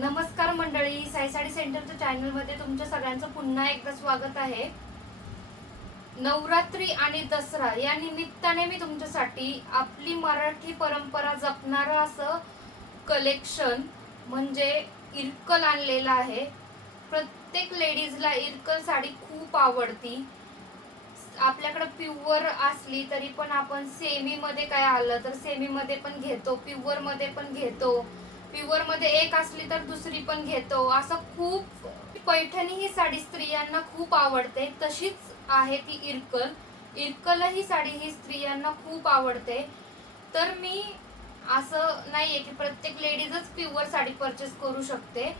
नमस्कार मंडळी साई साडी सेंटरच्या चॅनलमध्ये तुमच्या सगळ्यांचं पुन्हा एकदा स्वागत आहे. नवरात्री आणि दसरा या निमित्ताने मी तुमच्यासाठी आपली मराठी परंपरा जपणारं असं कलेक्शन म्हणजे इरकल आणलेलं आहे. प्रत्येक लेडीजला इरकल साडी खूप आवडती. आपल्याकडं प्युअर असली तरी पण आपण सेमीमध्ये काय आलं तर सेमीमध्ये पण घेतो प्युअरमध्ये पण घेतो. प्युअरमध्ये एक असली तर दुसरी पण घेतो. असं खूप पैठणी ही साडी स्त्रियांना खूप आवडते. तशीच आहे ती इरकल. इरकल ही साडी ही स्त्रियांना खूप आवडते. तर मी असं नाहीये की प्रत्येक लेडीजच प्युअर साडी परचेस करू शकते.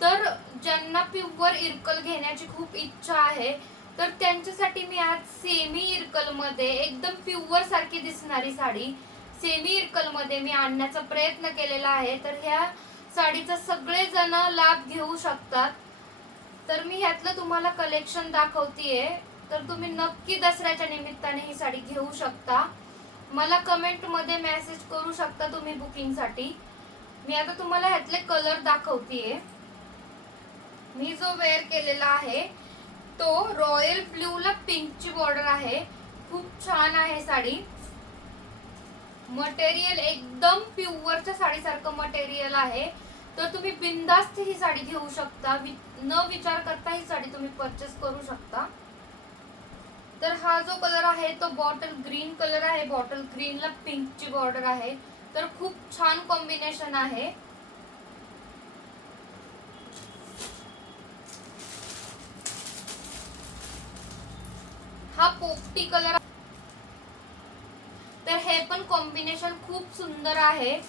तर ज्यांना प्युअर इरकल घेण्याची खूप इच्छा आहे तर त्यांच्यासाठी मी आज सेमी इरकलमध्ये एकदम प्युअर सारखी दिसणारी साडी सेमी इरकलमध्ये मी आणण्याचा प्रयत्न केलेला आहे तर ह्या साडीचा सगळेजण लाभ घेऊ शकतात. तर मी ह्यातलं तुम्हाला कलेक्शन दाखवतीये तर तुम्ही नक्की दसऱ्याच्या निमित्ताने ही साडी घेऊ शकता. मला कमेंटमध्ये मेसेज करू शकता तुम्ही बुकिंगसाठी. मी आता तुम्हाला ह्यातले कलर दाखवतीये. मी जो वेअर केलेला आहे तो रॉयल ब्ल्यूला पिंकची बॉर्डर आहे. खूप छान आहे साडी. मटेरियल एकदम प्युअरच्या साडीसारखं मटेरियल आहे. तर तुम्ही बिंदास्त ही साडी घेऊ शकता. वि- न विचार करता ही साडी तुम्ही परचेस करू शकता. तर हा जो कलर आहे तो बॉटल ग्रीन कलर आहे. बॉटल ग्रीनला पिंकची बॉर्डर आहे. तर खूप छान कॉम्बिनेशन आहे. हा पोपटी कलर पण कॉम्बिनेशन खूप सुंदर आहे.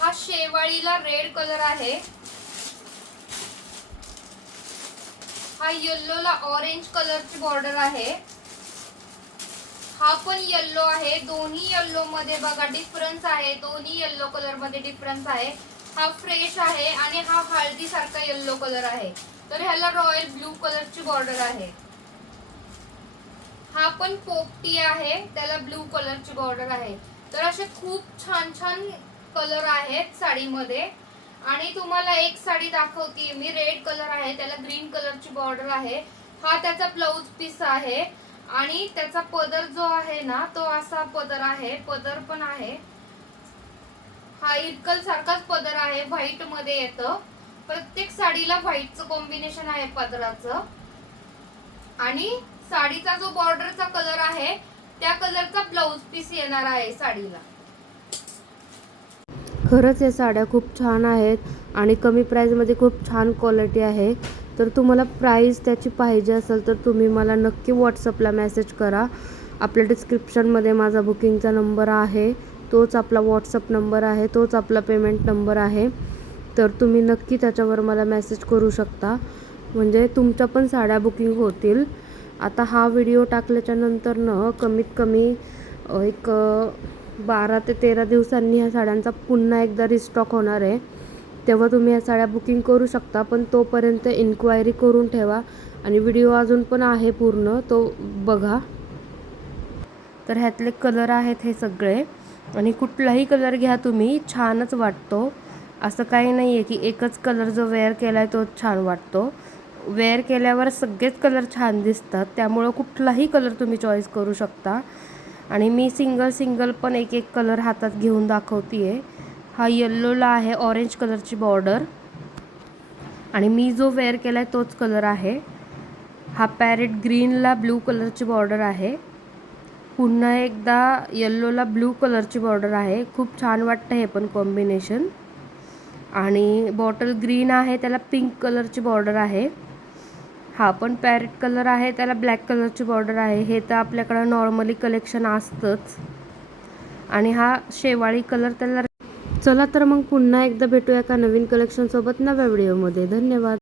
हा शेवाळीला रेड कलर आहे. हा येल्लोला ऑरेंज कलरची बॉर्डर आहे. हा पण येल्लो आहे. दोन्ही येल्लो मध्ये बघा डिफरन्स आहे. दोन्ही येल्लो कलरमध्ये डिफरन्स आहे. हा फ्रेश आहे आणि हा हळदी सारखा येल्लो कलर आहे. तर ह्याला रॉयल ब्लू कलरची बॉर्डर आहे. हा पण पोपटी आहे त्याला ब्लू कलरची बॉर्डर आहे. तर असे खूप छान छान कलर आहेत साडीमध्ये. आणि तुम्हाला एक साडी दाखवते मी रेड कलर आहे त्याला ग्रीन कलरची बॉर्डर आहे. हा त्याचा ब्लाऊज पीस आहे. आणि त्याचा पदर जो आहे ना तो असा पदर आहे पदर पण आहे. हा इरकल सारखाच पदर आहे व्हाईटमध्ये येतं. प्रत्येक साडीला व्हाईटचं कॉम्बिनेशन आहे पदराचं. आणि साडीचा जो बॉर्डरचा कलर आहे त्या कलरचा ब्लाऊज पीस येणार आहे साडीला. खरंच या साड्या खूप छान आहेत आणि कमी प्राईजमध्ये खूप छान क्वालिटी आहे. तर तुम्हाला प्राईस त्याची पाहिजे असेल तर तुम्ही मला नक्की व्हॉट्सअपला मेसेज करा. आपल्या डिस्क्रिप्शनमध्ये माझा बुकिंगचा नंबर आहे. तोच आपला व्हॉट्सअप नंबर आहे. तोच आपला पेमेंट नंबर आहे. तर तुम्ही नक्की त्याच्यावर मला मेसेज करू शकता. म्हणजे तुमच्या पण साड्या बुकिंग होतील. आता हा व्हिडिओ टाकल्याच्या नंतर न कमीत कमी एक बारा ते तेरा दिवसांनी ह्या साड्यांचा पुन्हा एकदा रिस्टॉक होणार आहे. तेव्हा तुम्ही ह्या साड्या बुकिंग करू शकता पण तोपर्यंत इन्क्वायरी करून ठेवा. आणि व्हिडिओ अजून पण आहे पूर्ण तो बघा. तर ह्यातले कलर आहेत हे सगळे. आणि कुठलाही कलर घ्या तुम्ही छानच वाटतो. असं काही नाही आहे की एकच कलर जो वेअर केला आहे तोच छान वाटतो. वेअर केल्यावर सगळेच कलर छान दिसतात. त्यामुळं कुठलाही कलर तुम्ही चॉईस करू शकता. आणि मी सिंगल सिंगल पण एक एक कलर हातात घेऊन दाखवते आहे हा येल्लोला आहे ऑरेंज कलरची बॉर्डर आणि मी जो वेअर केला आहे तोच कलर आहे. हा पॅरेट ग्रीनला ब्लू कलरची बॉर्डर आहे. पुन्हा एकदा येल्लोला ब्लू कलरची बॉर्डर आहे. खूप छान वाटतं हे पण कॉम्बिनेशन आणि बॉटल ग्रीन आहे त्याला पिंक कलरची बॉर्डर आहे. हा पण पॅरेट कलर आहे त्याला ब्लॅक कलरची बॉर्डर आहे. हे तर आपल्याकडं नॉर्मली कलेक्शन असतंच. आणि हा शेवाळी कलर त्याला चला तर मग पुन्हा एकदा भेटूया का नवीन कलेक्शनसोबत नव्या व्हिडिओमध्ये. धन्यवाद.